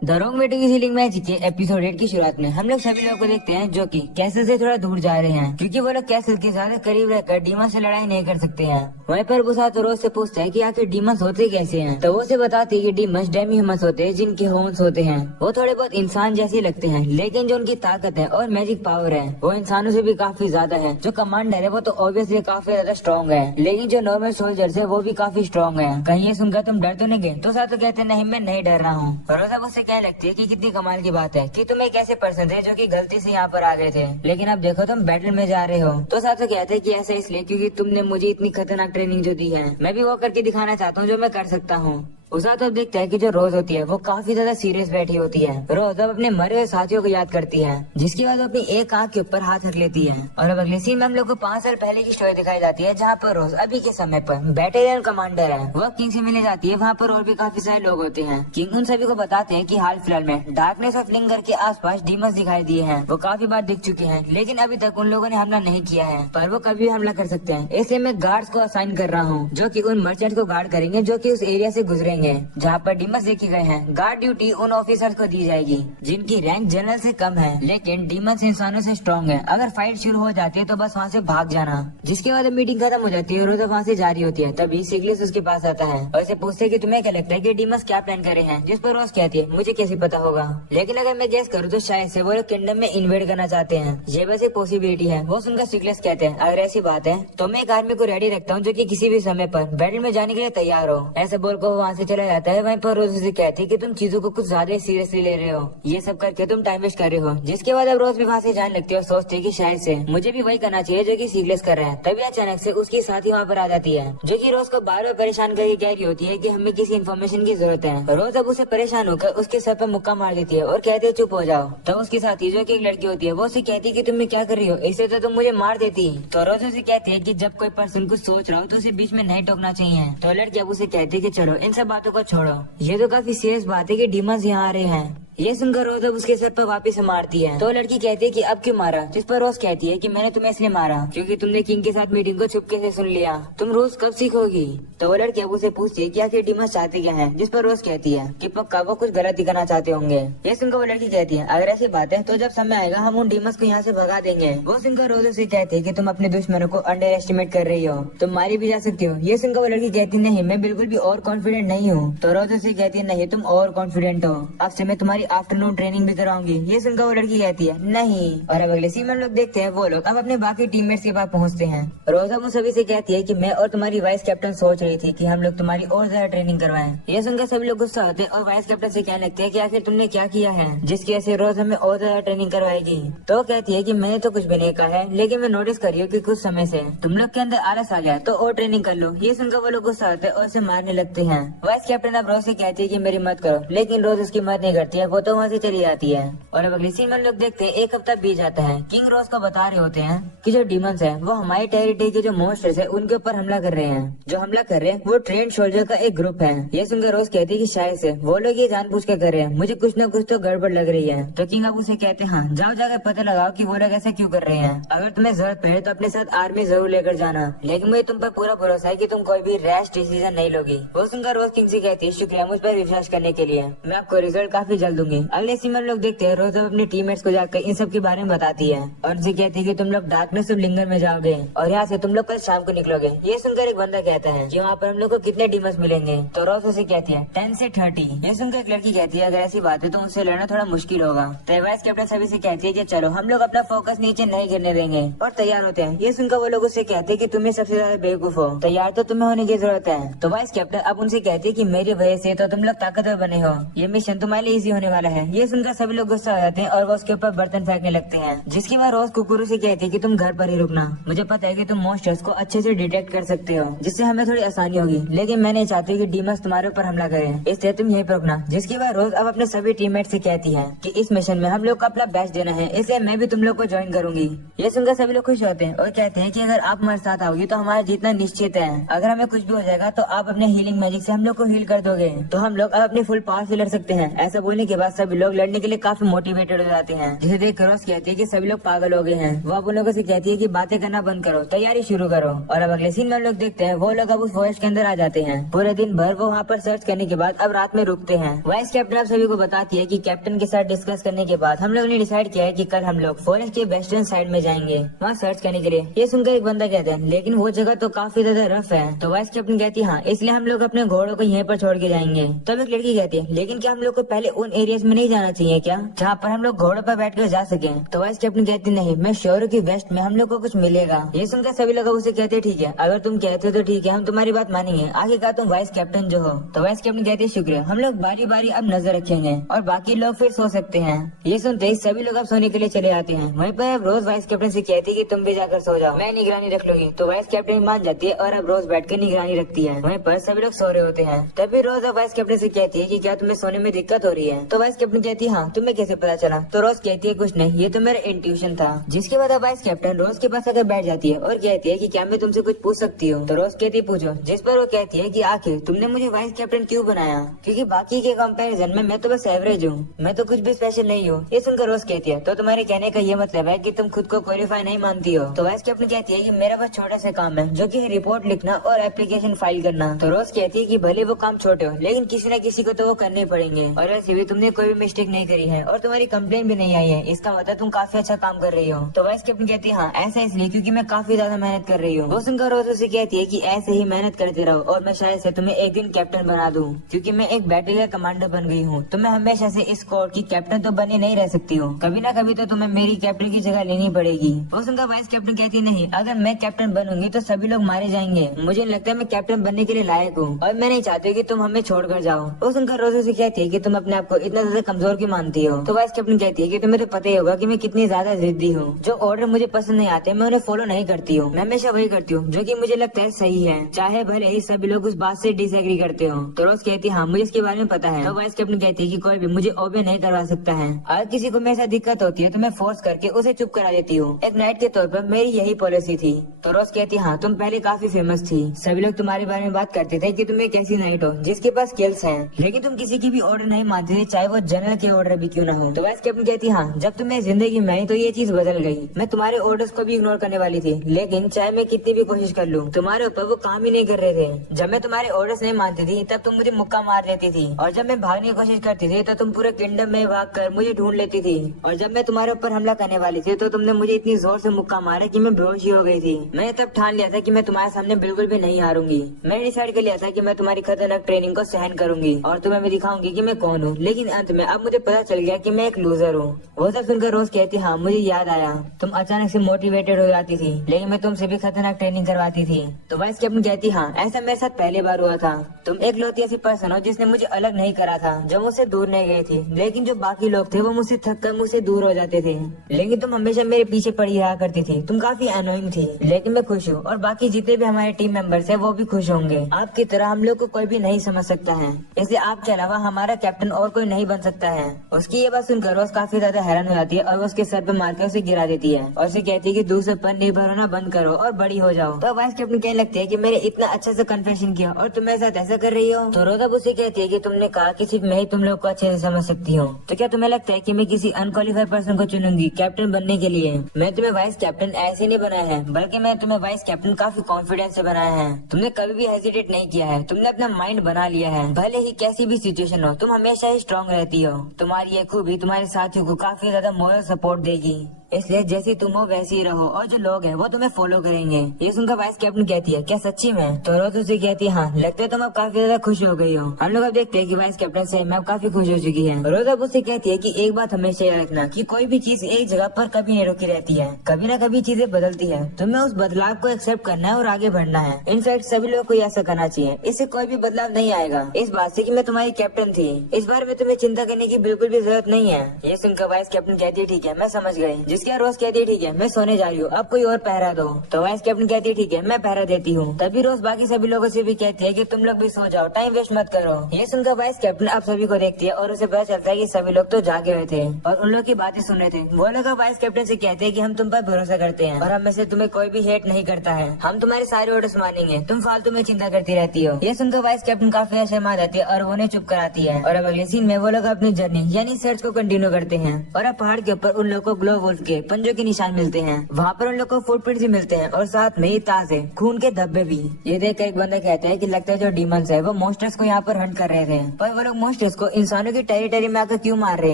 The wrong way to healing magic के episode 8 की शुरुआत में हम लोग सभी लोगों को देखते हैं जो कि कैसल से थोड़ा दूर जा रहे हैं क्योंकि वो लोग कैसल के ज्यादा करीब रहकर डीमन से लड़ाई नहीं कर सकते हैं। वहीं पर बुसा तो रोज से पूछता है कि आखिर डीमंस होते कैसे हैं, तो वो उसे बताती है कि डीमंस डेमी ह्यूमंस होते हैं जिनके हॉर्न्स होते हैं। वो थोड़े बहुत इंसान जैसे लगते हैं लेकिन जो उनकी ताकत है और मैजिक पावर है वो इंसानों से भी काफी ज्यादा है। जो कमांडर है वो तो ऑब्वियसली काफी ज्यादा स्ट्रॉन्ग है, लेकिन जो नॉर्मल सोल्जर्स है वो भी काफी स्ट्रॉन्ग है। कहीं ये सुनकर तुम डर तो नहीं गए? तो साथ तो कहते नहीं मैं नहीं डर रहा हूँ। रोजा उससे कहने लगती है कि कितनी कमाल की बात है कि तुम एक ऐसे पर्सन थे जो कि गलती से यहाँ पर आ गए थे, लेकिन अब देखो तुम बैटल में जा रहे हो। तो साथ तो कहते हैं कि ऐसा इसलिए क्योंकि तुमने मुझे इतनी खतरनाक ट्रेनिंग जो दी है मैं भी वो करके दिखाना चाहता हूँ जो मैं कर सकता हूँ। उसा तो देखता है कि जो रोज होती है वो काफी ज्यादा सीरियस बैठी होती है। रोज अब अपने मरे हुए साथियों को याद करती है, जिसके बाद वो अपनी एक आंख के ऊपर हाथ रख लेती है। और अब अगले सीन में हम लोग को 5 साल पहले की स्टोरी दिखाई जाती है जहाँ पर रोज अभी के समय पर बैटेलियन कमांडर है। वह किंग से मिलने जाती है, वहाँ पर और भी काफी सारे लोग होते हैं। किंग उन सभी को बताते हैं कि हाल फिलहाल में डार्कनेस ऑफ लिंगर के आसपास डीमंस दिखाई दिए हैं। वो काफी बार दिख चुके हैं लेकिन अभी तक उन लोगों ने हमला नहीं किया है, पर वो कभी हमला कर सकते हैं। इसलिए मैं गार्ड्स को असाइन कर रहा हूँ जो कि उन मर्चेंट को गार्ड करेंगे जो कि उस एरिया से गुजरेंगे जहाँ पर डीमंस देखे गए हैं। गार्ड ड्यूटी उन ऑफिसर्स को दी जाएगी जिनकी रैंक जनरल से कम है लेकिन डीमंस इंसानों से स्ट्रॉन्ग है। अगर फाइट शुरू हो जाती है तो बस वहाँ से भाग जाना। जिसके बाद मीटिंग खत्म हो जाती है और रोजा वहाँ से जारी होती है। तभी सिगलिस उसके पास आता है और उसे पूछते है कि तुम्हें क्या लगता है कि डीमंस क्या प्लान कर रहे हैं, जिस पर रोज कहती है मुझे कैसे पता होगा, लेकिन अगर मैं गेस करूँ तो शायद से वो लोग किंगडम में इन्वेड करना चाहते हैं। ये बस एक पॉसिबिलिटी है। वो सुनकर सिगलिस कहते हैं अगर ऐसी बात है तो मैं एक आर्मी को रेडी रखता हूँ जो कि किसी भी समय पर बैटल में जाने के लिए तैयार हो। ऐसा बोलकर वो वहाँ से चला जाता है। वहीं पर रोज उसे कहती है कि तुम चीजों को कुछ ज्यादा सीरियसली ले रहे हो, ये सब करके तुम टाइम वेस्ट कर रहे हो। जिसके बाद अब रोज भी वहाँ से जाने लगती है और सोचती है कि शायद से मुझे भी वही करना चाहिए जो कि सिगलिस कर रहे हैं। तभी अचानक से उसकी साथी वहाँ पर आ जाती है जो कि रोज को बार बार परेशान करके कह रही होती है कि हमें किसी इन्फॉर्मेशन की जरूरत है। रोज अब उसे परेशान होकर उसके सर पर मुक्का मार देती है और कहती है चुप हो जाओ। तो उसकी साथी जो कि एक लड़की होती है वो उसे कहती है कि तुम क्या कर रही हो, इससे तो तुम मुझे मार देती। तो रोज उसे कहती है कि जब कोई पर्सन कुछ सोच रहा हो तो उसे बीच में नहीं टोकना चाहिए। तो लड़की अब उसे कहती है कि चलो इन सब बातों को छोड़ो, ये तो काफी सीरियस बात है कि डीमंस यहाँ आ रहे हैं। ये सुनकर रोज अब उसके सर पर वापस मारती है। तो लड़की कहती है कि अब क्यों मारा, जिस पर रोज कहती है कि मैंने तुम्हें इसलिए मारा क्योंकि तुमने किंग के साथ मीटिंग को चुपके से सुन लिया। तुम रोज कब सीखोगी? तो वो लड़की अब उसे पूछती है कि आखिर डीमंस चाहते क्या हैं, जिस पर रोज कहती है कि पक्का वो कुछ गलत ही करना चाहते होंगे। ये सुनकर वो लड़की कहती है अगर ऐसी बात है तो जब समय आएगा हम उन डीमंस को यहाँ से भगा देंगे। वो सुनकर रोज उसे कहती है कि तुम अपने दुश्मनों को अंडर एस्टिमेट कर रही हो, तुम मारी भी जा सकती हो। ये सुनकर वो लड़की कहती नहीं मैं बिल्कुल भी और कॉन्फिडेंट नहीं हूँ। तो रोज उसे कहती है नहीं तुम और कॉन्फिडेंट हो, अब से मैं तुम्हारी आफ्टरनून ट्रेनिंग भी कराऊंगी। ये सुनकर वो लड़की कहती है नहीं। और अब अगले सीन में लोग देखते हैं वो लोग अब अपने बाकी टीममेट्स के पास पहुंचते हैं। रोजा उन सभी से कहती है कि मैं और तुम्हारी वाइस कैप्टन सोच रही थी कि हम लोग तुम्हारी और ज्यादा ट्रेनिंग करवाएं। ये सुनकर सभी लोग गुस्सा होते हैं और वाइस कैप्टन से कहने लगते हैं कि आखिर तुमने क्या किया है जिसकी वजह से रोज हमें और ज्यादा ट्रेनिंग करवाएगी। तो कहती है कि मैंने तो कुछ भी नहीं कहा है, लेकिन मैं नोटिस कर रही हूँ कि कुछ समय से तुम लोग के अंदर आलस आ गया तो और ट्रेनिंग कर लो। ये सुनकर वो लोग गुस्सा होते हैं और उसे मारने लगते हैं। वाइस कैप्टन अब रोज से कहती है कि मेरी मत करो, लेकिन रोज उसकी मत नहीं करती है, वो तो वहाँ से चली जाती है। और अब अगले सीन में लोग देखते हैं एक हफ्ता बीत जाता है। किंग रोज को बता रहे होते हैं कि जो डीमंस है वो हमारी टेरिटरी के जो मॉन्स्टर्स है उनके ऊपर हमला कर रहे हैं। जो हमला कर रहे हैं वो ट्रेंड सोल्जर का एक ग्रुप है। ये सुनकर रोज कहती है कि शायद से वो लोग ये जानबूझ कर कर रहे हैं, मुझे कुछ न कुछ तो गड़बड़ लग रही है। तो किंग अब उसे कहते हैं हाँ जाओ जाकर पता लगाओ कि वो लोग ऐसा क्यों कर रहे हैं। अगर तुम्हें जरूरत पड़े तो अपने साथ आर्मी जरूर लेकर जाना, लेकिन मुझे तुम पर पूरा भरोसा है कि तुम कोई भी रैश डिसीजन नहीं लोगी। वो सुनकर रोज किंग से कहती है शुक्रिया मुझ पर विश्वास करने के लिए, मैं आपको रिजल्ट काफी जल्द दूंगी। अगले सीन में लोग देखते हैं रोज अपने टीममेट्स को जाकर इन सब के बारे में बताती है और उनसे कहती है कि तुम लोग डार्कनेस ऑफ लिंगर में जाओगे और यहाँ से तुम लोग कल शाम को निकलोगे। ये सुनकर एक बंदा कहता है कि वहाँ पर हम लोग को कितने डीमंस मिलेंगे। तो रोज उसे कहती है 10 से 30। ये सुनकर एक लड़की कहती है अगर ऐसी बात है तो उनसे लड़ना थोड़ा मुश्किल होगा। तो वाइस कैप्टन सभी से कहती है कि चलो हम लोग अपना फोकस नीचे नहीं गिरने देंगे और तैयार होते हैं। ये सुनकर वो लोग उससे कहते हैं कि तुम्हें सबसे ज्यादा बेवकूफ हो, तैयार तो तुम्हें होने की जरूरत है। तो वाइस कैप्टन अब उनसे कहती है कि मेरी वजह से तो तुम लोग ताकतवर बने हो, ये मिशन तुम्हारे लिए इजी होने वाला है। ये सुनकर सभी लोग गुस्सा हो जाते हैं और वो उसके ऊपर बर्तन फेंकने लगते हैं। जिसके बाद रोज कुकुरू से कहती है कि तुम घर पर ही रुकना, मुझे पता है कि तुम मॉन्स्टर्स को अच्छे से डिटेक्ट कर सकते हो जिससे हमें थोड़ी आसानी होगी, लेकिन मैं नहीं चाहती कि डीमंस तुम्हारे ऊपर हमला करें, इसलिए तुम यहीं पर रुकना। जिसके बाद रोज अब अपने सभी टीममेट से कहती है कि इस मिशन में हम लोग को अपना बेस्ट देना है, इसलिए मैं भी तुम लोग को ज्वाइन करूंगी। ये सुनकर सभी लोग खुश होते हैं और कहते हैं कि अगर आप हमारे साथ आओगी तो हमारा जीतना निश्चित है। अगर हमें कुछ भी हो जाएगा तो आप अपने हीलिंग मैजिक से हम लोग को हील कर दोगे, तो हम लोग अब अपनी फुल पावर से लड़ सकते हैं। ऐसा बोलने के बाद बाद सभी लोग लड़ने के लिए काफी मोटिवेटेड हो जाते हैं, जिसे देख रोज कहती है कि सभी लोग पागल हो गए हैं। वो अब उन लोगों से कहती है कि बातें करना बंद करो, तैयारी शुरू करो। और अब अगले सीन में हम लोग देखते हैं वो लोग अब उस फॉरेस्ट के अंदर आ जाते हैं। पूरे दिन भर वो वहाँ पर सर्च करने के बाद अब रात में रुकते हैं। वाइस कैप्टन आप सभी को बताती है कि कैप्टन के साथ डिस्कस करने के बाद हम लोग ने डिसाइड किया है कि कल हम लोग फॉरेस्ट के वेस्टर्न साइड में जाएंगे वहाँ सर्च करने के लिए। ये सुनकर एक बंदा कहता है लेकिन वो जगह तो काफी ज्यादा रफ है। तो वाइस कैप्टन कहती है हाँ, इसलिए हम लोग अपने घोड़ों को यहीं पर छोड़ के जाएंगे। तब एक लड़की कहती है लेकिन क्या हम लोग को पहले उन एरियाज में नहीं जाना चाहिए क्या, जहाँ पर हम लोग घोड़ों पर बैठ कर जा सके। तो वाइस कैप्टन कहती नहीं, मैं श्योर हूँ कि वेस्ट में हम लोग को कुछ मिलेगा। ये सुनकर सभी लोग उसे कहते ठीक है, अगर तुम कहते हो तो ठीक है, हम तुम्हारी बात मानेंगे, आखिरकार तुम वाइस कैप्टन जो हो। तो वाइस कैप्टन कहते शुक्रिया, हम लोग बारी बारी अब नजर रखेंगे और बाकी लोग फिर सो सकते हैं। ये सुनते ही सभी लोग अब सोने के लिए चले जाते हैं। वहीं पर रोज वाइस कैप्टन से कहती है कि तुम भी जाकर सो जाओ, मैं निगरानी रख लूंगी। तो वाइस कैप्टन मान जाती है और अब रोज बैठकर निगरानी रखती है। वहीं पर सभी लोग सो रहे होते हैं। तभी रोज अब वाइस कैप्टन से कहती है कि क्या तुम्हें सोने में दिक्कत हो रही है। तो वाइस कैप्टन कहती है हाँ, तुम्हें कैसे पता चला। तो रोज कहती है कुछ नहीं, ये तो मेरा इंट्यूशन था। जिसके बाद अब वाइस कैप्टन रोज के पास आकर बैठ जाती है और कहती है कि क्या मैं तुमसे कुछ पूछ सकती हूँ। तो रोज कहती है पूछो। जिस पर वो कहती है कि आखिर तुमने मुझे वाइस कैप्टन क्यों बनाया, क्योंकि बाकी के कंपैरिजन में मैं तो बस एवरेज हूँ, मैं तो कुछ भी स्पेशल नहीं हूँ। ये सुनकर रोज कहती है तो तुम्हारे कहने का ये मतलब है कि तुम खुद को क्वालिफाई नहीं मानती हो। तो वाइस कैप्टन कहती है कि मेरा बस छोटा सा काम है जो कि रिपोर्ट लिखना और एप्लीकेशन फाइल करना। तो रोज कहती है कि भले वो काम छोटे हो लेकिन किसी न किसी को तो वो करने पड़ेंगे, और वैसे भी तुमने कोई भी मिस्टेक नहीं करी है और तुम्हारी कंप्लेन भी नहीं आई है, इसका मतलब तुम काफी अच्छा काम कर रही हो। तो वाइस कैप्टन कहती है हाँ, ऐसा इसलिए क्योंकि मैं काफी ज्यादा मेहनत कर रही हूँ। वो सुनकर रोज उसे कहती है कि ऐसे ही मेहनत करते रहो और मैं शायद से तुम्हें एक दिन कैप्टन बना दूं, क्योंकि मैं एक बैटल का कमांडर बन गई हूँ। तो मैं हमेशा से इस कोर की कैप्टन तो बनी नहीं रह सकती हूँ, कभी ना कभी तो तुम्हें मेरी कैप्टन की जगह लेनी पड़ेगी। वो सुनकर वाइस कैप्टन कहती नहीं, अगर मैं कैप्टन बनूंगी तो सभी लोग मारे जाएंगे, मुझे लगता है मैं कैप्टन बनने के लिए लायक हूँ और मैं नहीं चाहती कि तुम हमें छोड़कर जाओ। वो सुनकर रोज उसे कहती है कि तुम अपने आप को इतना ज्यादा कमजोर क्यों मानती हो। तो वाइस कैप्टन कहती है कि तुम्हें तो पता ही होगा कि मैं कितनी ज्यादा जिद्दी हूँ, जो ऑर्डर मुझे पसंद नहीं आते मैं उन्हें फॉलो नहीं करती हूँ, मैं हमेशा वही करती हूँ जो कि मुझे लगता है सही है, चाहे भले ही सभी लोग उस बात से डिसएग्री करते हो। तो रोज कहती है हाँ, मुझे इसके बारे में पता है। तो वाइस कैप्टन कहती है कि कोई भी मुझे ओबे नहीं करवा सकता है, अगर किसी को मेरे साथ दिक्कत होती है तो मैं फोर्स करके उसे चुप करा देती हूँ, एक नाइट के तौर पर मेरी यही पॉलिसी थी। तो रोज कहती है हाँ, तुम पहले काफी फेमस थी, सभी लोग तुम्हारे बारे में बात करते थे कि तुम एक ऐसी नाइट हो जिसके पास स्किल्स हैं, लेकिन तुम किसी की भी ऑर्डर नहीं मानते थे, चाहे वो जनरल के ऑर्डर भी क्यों ना हो। तो वाइस कैप्टन कहती है हाँ, जब तुम्हें जिंदगी में आई तो ये चीज बदल गई, मैं तुम्हारे ऑर्डर्स को भी इग्नोर करने वाली थी, लेकिन चाहे मैं कितनी भी कोशिश कर लूँ तुम्हारे ऊपर वो काम ही नहीं कर रहे थे। जब मैं तुम्हारे ऑर्डर्स नहीं मानती थी तब तुम मुझे मुक्का मार देती थी, और जब मैं भागने की कोशिश करती थी तो तुम पूरे किंगडम में भाग कर मुझे ढूंढ लेती थी, और जब मैं तुम्हारे ऊपर हमला करने वाली थी तो तुमने मुझे इतनी जोर से मुक्का मारा कि मैं बेहोश ही हो गई थी। मैंने तब ठान लिया था कि मैं तुम्हारे सामने बिल्कुल भी नहीं हारूंगी, मैंने डिसाइड कर लिया था कि मैं तुम्हारी खतरनाक ट्रेनिंग को सहन करूंगी और तुम्हें मैं दिखाऊंगी कि मैं कौन हूँ। लेकिन अंत में अब मुझे पता चल गया कि मैं एक लूजर हूँ। वो सब सुनकर रोज कहती हाँ, मुझे याद आया, तुम अचानक से मोटिवेटेड हो जाती थी लेकिन मैं तुमसे भी खतरनाक ट्रेनिंग करवाती थी। तो वाइस कैप्टन कहती हाँ, ऐसा मेरे साथ पहले बार हुआ था, तुम एक लौती ऐसी पर्सन हो जिसने मुझे अलग नहीं करा था, जो मुझसे दूर नहीं गई थी, लेकिन जो बाकी लोग थे वो मुझसे थक कर मुझसे दूर हो जाते थे, लेकिन तुम हमेशा मेरे पीछे पड़ी रहा करती थी, तुम काफी अनोइंग थी, लेकिन मैं खुश हूँ और बाकी जितने भी हमारे टीम मेंबर्स हैं वो भी खुश होंगे। आपकी तरह हम लोग को कोई भी नहीं समझ सकता है, इसलिए आपके अलावा हमारा कैप्टन और कोई नहीं बन सकता है। उसकी ये बात सुनकर रोज काफी ज्यादा हैरान हो जाती है और उसके सर पे मारकर उसे गिरा देती है और उसे कहती है कि दूसरे पर निर्भर होना बंद करो और बड़ी हो जाओ। तो वाइस कैप्टन कहने लगती है कि मैंने इतना अच्छा से कन्फेशन किया और तुम मेरे साथ ऐसा कर रही हो। तो रोज अब उसे कहती है कि तुमने कहा कि सिर्फ मैं ही तुम लोग को अच्छे से समझ सकती हूँ, तो क्या तुम्हें लगता है कि मैं किसी अनक्वालिफाइड पर्सन को चुनूंगी कैप्टन बनने के लिए। मैं तुम्हें वाइस कैप्टन ऐसे नहीं बनाया है, बल्कि मैं तुम्हें वाइस कैप्टन काफी कॉन्फिडेंस से बनाया है। तुमने कभी भी हेजिटेट नहीं किया है, तुमने अपना माइंड बना लिया है। भले ही कैसी भी सिचुएशन हो, तुम हमेशा ही स्ट्रांग रहती हो। तुम्हारी ये खूबी तुम्हारे साथियों को काफी ज्यादा मोरल सपोर्ट देगी, इसलिए जैसे तुम हो वैसे ही रहो और जो लोग हैं वो तुम्हें फॉलो करेंगे। ये सुनकर वाइस कैप्टन कहती है क्या सच्ची में। तो रोज उसे कहती है हाँ, लगता है तुम अब काफी ज्यादा खुश हो गई हो। हम लोग अब देखते हैं कि वाइस कैप्टन से मैं अब काफी खुश हो चुकी है। रोज अब उसे कहती है कि एक बात हमेशा याद रखना कि कोई भी चीज एक जगह पर कभी नहीं रुकी रहती है, कभी ना कभी चीजें बदलती है, तुम्हें उस बदलाव को एक्सेप्ट करना है और आगे बढ़ना है। इनफैक्ट सभी लोगों को ऐसा करना चाहिए, इससे कोई भी बदलाव नहीं आएगा। इस बात से कि मैं तुम्हारी कैप्टन थी, इस बारे में तुम्हें चिंता करने की बिल्कुल भी जरूरत नहीं है। ये सुनकर वाइस कैप्टन कहती है ठीक है, मैं समझ गई। जिसके रोज कहती है ठीक है मैं सोने जा रही हूँ, अब कोई और पहरा दो। तो वाइस कैप्टन कहती है ठीक है मैं पहरा देती हूँ। तभी रोज बाकी सभी लोगों से भी कहती है कि तुम लोग भी सो जाओ, टाइम वेस्ट मत करो। ये सुनकर वाइस कैप्टन अब सभी को देखती है और उसे पता चलता है कि सभी लोग तो जागे हुए थे और उन लोग की बातें सुन रहे थे। वो लोग वाइस कैप्टन से कहते हैं कि हम तुम पर भरोसा करते हैं और हम में से तुम्हें कोई भी हेट नहीं करता है, हम तुम्हारे सारे ऑर्डर्स मानेंगे, तुम फालतू में चिंता करती रहती हो। ये सुनकर वाइस कैप्टन काफी शर्मा जाती है और उन्हें चुप कराती है। और अब अगले सीन में वो लोग अपनी जर्नी यानी सर्च को कंटिन्यू करते हैं और अब पहाड़ के ऊपर उन लोग को ग्लो वुल्फ के पंजों के निशान मिलते हैं। वहाँ पर उन लोग को फुटप्रिंट्स भी मिलते हैं और साथ में ताजे खून के धब्बे भी। ये देख कर एक बंदा कहता है कि लगता है जो डीमंस है वो मॉन्स्टर्स को यहाँ पर हंट कर रहे थे, पर वो लोग मॉन्स्टर्स को इंसानों की टेरिटरी में आकर क्यों मार रहे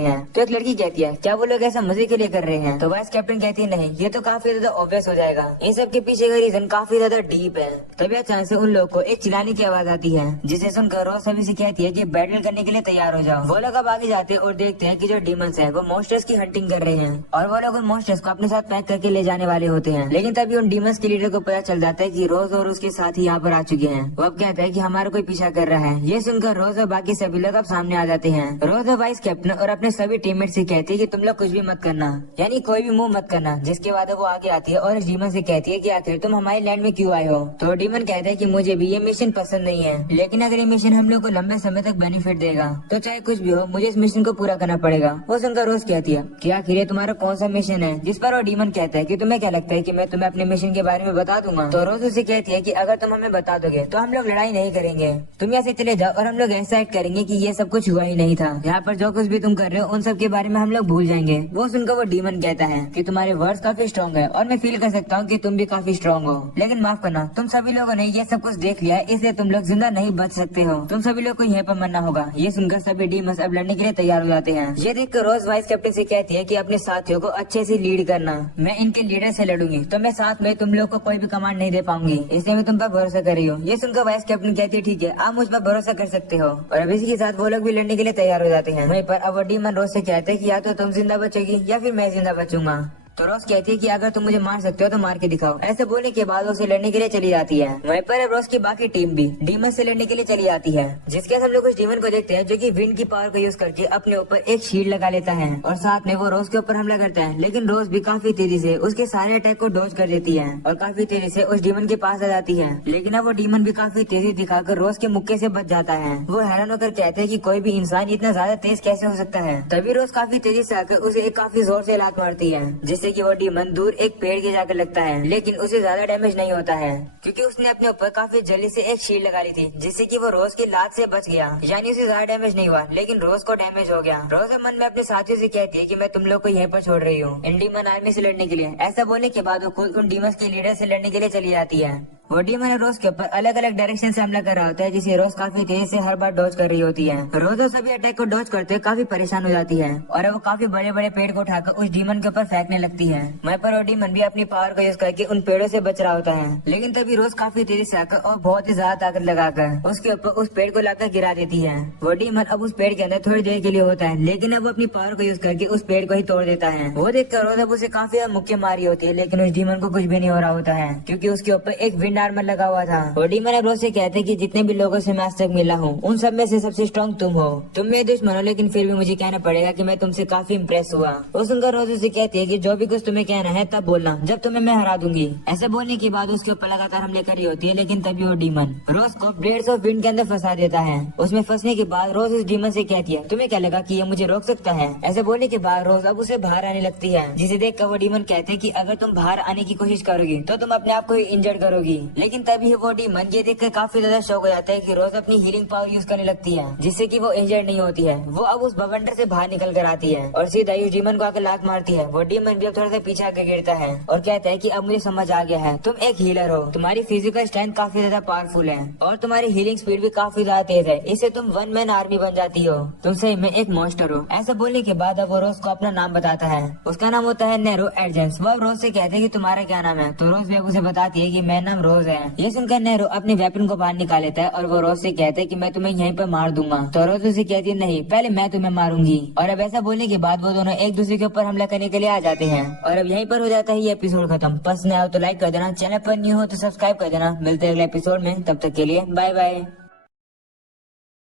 हैं। तो एक लड़की कहती है क्या वो लोग ऐसा मजे के लिए कर रहे हैं। तो वाइस कैप्टन कहती है नहीं, ये तो काफी ज्यादा ऑब्वियस हो जाएगा, इन सब के पीछे का रीजन काफी ज्यादा डीप है। तभी अचानक से उन लोग को एक चिल्लाने की आवाज आती है जिसे सुनकर रोज सभी से कहती है कि बैटल करने के लिए तैयार हो जाओ। वो लोग अब आगे जाते हैं और देखते हैं कि जो डीमंस है वो मॉन्स्टर्स की हंटिंग कर रहे हैं और वो लोग उन मॉन्स्टर्स को अपने साथ पैक करके ले जाने वाले होते हैं। लेकिन तभी उन डीमंस के लीडर को पता चल जाता है कि रोज और उसके साथ ही यहाँ पर आ चुके हैं। वो अब कहता है कि हमारा कोई पीछा कर रहा है। ये सुनकर रोज और बाकी सभी लोग अब सामने आ जाते हैं। रोज और वाइस कैप्टन और अपने सभी टीममेट से कहती है कि तुम लोग कुछ भी मत करना, यानी कोई भी मूव मत करना। जिसके बाद वो आगे आती है और इस डीमन से कहती है कि आखिर तुम हमारे लैंड में क्यों आए हो। तो डीमन कहता है कि मुझे भी ये मिशन पसंद नहीं है, लेकिन अगर ये मिशन हम लोग को लंबे समय तक बेनिफिट देगा तो चाहे कुछ भी हो मुझे इस मिशन को पूरा करना पड़ेगा। वो सुनकर रोज कहती है कि आखिर ये तुम्हारा कौन सा मिशन है। जिस पर वो डीमन कहता है कि तुम्हें क्या लगता है कि मैं तुम्हें अपने मिशन के बारे में बता दूंगा। तो रोज उसे कहती है कि अगर तुम हमें बता दोगे तो हम लोग लड़ाई नहीं करेंगे, तुम यहाँ से चले जाओ और हम लोग ऐसा एक्ट करेंगे कि ये सब कुछ हुआ ही नहीं था। यहाँ पर जो कुछ भी तुम कर रहे हो उन सब के बारे में हम लोग भूल जाएंगे। वो सुनकर वो डीमन कहता है कि तुम्हारे वर्ड्स काफी स्ट्रॉन्ग है और मैं फील कर सकता हूँ कि तुम भी काफी स्ट्रॉन्ग हो, लेकिन माफ करना तुम सभी लोगों ने ये सब कुछ देख लिया है, इसलिए तुम लोग जिंदा नहीं बच सकते हो, तुम सभी लोग को यहीं पर मरना होगा। ये सुनकर सभी डीमंस अब लड़ने के लिए तैयार हो जाते हैं। ये देखकर रोज वाइस कैप्टन से कहती है कि अपने साथियों को अच्छे से लीड करना, मैं इनके लीडर से लड़ूंगी तो मैं साथ में तुम लोग को कोई भी कमांड नहीं दे पाऊंगी, इसलिए मैं तुम पर भरोसा कर रही हूँ। ये सुनकर वाइस कैप्टन कहती है ठीक है आप मुझ पर भरोसा कर सकते हो। और अब इसी के साथ वो लोग भी लड़ने के लिए तैयार हो जाते हैं। वहीं पर अब वो डीमन रोज से कहते हैं कि या तो तुम जिंदा बचोगी या फिर मैं जिंदा बचूंगा। तो रोज कहती है कि अगर तुम मुझे मार सकते हो तो मार के दिखाओ। ऐसे बोलने के बाद उसे लड़ने के लिए चली जाती है। वहीं पर रोज की बाकी टीम भी डीमन से लड़ने के लिए चली जाती है, जिसके हम लोग उस डीमन को देखते हैं जो कि विंड की पावर को यूज करके अपने ऊपर एक शील्ड लगा लेता है और साथ में वो रोज के ऊपर हमला करता है। लेकिन रोज भी काफी तेजी से उसके सारे अटैक को डॉज कर देती है और काफी तेजी से उस डीमन के पास आ जाती है। लेकिन अब वो डीमन भी काफी तेजी दिखाकर रोज के मुक्के से बच जाता है। वो हैरान होकर कहते हैं कि कोई भी इंसान इतना ज्यादा तेज कैसे हो सकता है। तभी रोज काफी तेजी से आकर उसे एक काफी जोर से लात मारती है, जिससे कि वो डीमन दूर एक पेड़ के जाकर लगता है, लेकिन उसे ज्यादा डैमेज नहीं होता है क्योंकि उसने अपने ऊपर काफी जल्दी से एक शील्ड लगा ली थी, जिससे कि वो रोज की लात से बच गया, यानी उसे ज्यादा डैमेज नहीं हुआ, लेकिन रोज को डैमेज हो गया। रोज मन में अपने साथियों से कहती है कि मैं तुम लोग को यहीं पर छोड़ रही हूँ इन डीमन आर्मी से लड़ने के लिए। ऐसा बोलने के बाद वो खुद उन डीमंस के लीडर से लड़ने के लिए चली जाती है। वो डीमन रोज के ऊपर अलग अलग डायरेक्शन से हमला कर रहा होता है, जिसे रोज काफी तेजी से हर बार डॉज कर रही होती है। रोज वो सभी अटैक को डॉज करते हुए काफी परेशान हो जाती है और वो काफी बड़े बड़े पेड़ को उठाकर उस डीमन के ऊपर फेंकने लगती है। वहीं पर वो डीमन भी अपनी पावर को यूज करके उन पेड़ों से बच रहा होता है, लेकिन तभी रोज काफी तेजी से आकर और बहुत ही ज्यादा ताकत लगाकर उसके ऊपर उस पेड़ को लाकर गिरा देती है। वो डीमन अब उस पेड़ के अंदर थोड़ी देर के लिए होता है, लेकिन अब वो अपनी पावर को यूज करके उस पेड़ को ही तोड़ देता है। वो देखकर रोज अब उसे काफी मुक्के मारी होती है, लेकिन उस डीमन को कुछ भी नहीं हो रहा होता है क्योंकि उसके ऊपर एक विंड आर्मर लगा हुआ था। वो डीमन अब रोज से कहते हैं कि जितने भी लोगों से मैं आज तक मिला हूँ उन सब में से सबसे स्ट्रॉन्ग तुम हो, तुम मेरे दुश्मन हो, लेकिन फिर भी मुझे कहना पड़ेगा कि मैं तुमसे काफी इम्प्रेस हुआ। वो सुनकर रोज उसे कहती है कि जो भी कुछ तुम्हें कहना है तब बोलना, जब तुम्हें मैं हरा दूंगी। ऐसे बोलने के बाद उसके ऊपर लगातार हमले कर रही होती है, लेकिन तभी वो डीमन रोज को ब्लेड्स ऑफ विंड के अंदर फंसा देता है। उसमें फंसने के बाद रोज उस डीमन से कहती है तुम्हें क्या लगा कि ये मुझे रोक सकता है। ऐसे बोलने के बाद रोज अब उसे बाहर आने लगती है, जिसे देखकर वो डीमन कहते हैं कि अगर तुम बाहर आने की कोशिश करोगी तो तुम अपने आप को ही इंजर्ड करोगी। लेकिन तभी वो डीमन ये देखकर काफी ज्यादा शौक हो जाता है कि रोज अपनी हीलिंग पावर यूज करने लगती है, जिससे कि वो इंजर्ड नहीं होती है। वो अब उस बवंडर से बाहर निकल कर आती है और सीधा उस डीमन को आकर लात मारती है। वो डीमन भी अब थोड़ा सा पीछे आकर गिरता है और कहता है कि अब मुझे समझ आ गया है, तुम एक हीलर हो, तुम्हारी फिजिकल स्ट्रेंथ काफी ज्यादा पावरफुल है और तुम्हारी हीलिंग स्पीड भी काफी ज्यादा तेज है, इससे तुम वन मैन आर्मी बन जाती हो, तुम सही में एक मॉन्स्टर हो। ऐसा बोलने के बाद अब वो रोज को अपना नाम बताता है, उसका नाम होता है नेरो एडजेंस। वो अब रोज से कहते हैं कि तुम्हारा क्या नाम है, तो रोज भी अब उसे बताती है कि मेरा नाम रोज है। ये सुनकर नेरो अपने वेपन को बाहर निकाल लेता है और वो रोज से कहते हैं कि मैं तुम्हें यहीं पर मार दूंगा। तो रोज उसे कहती है नहीं, पहले मैं तुम्हें मारूंगी। और अब ऐसा बोलने के बाद वो दोनों एक दूसरे के ऊपर हमला करने के लिए आ जाते हैं और अब यहीं पर हो जाता है ये एपिसोड खत्म। पसंद आया तो लाइक कर देना, चैनल पर न्यू हो तो सब्सक्राइब कर देना। मिलते हैं अगले एपिसोड में, तब तक के लिए बाय बाय।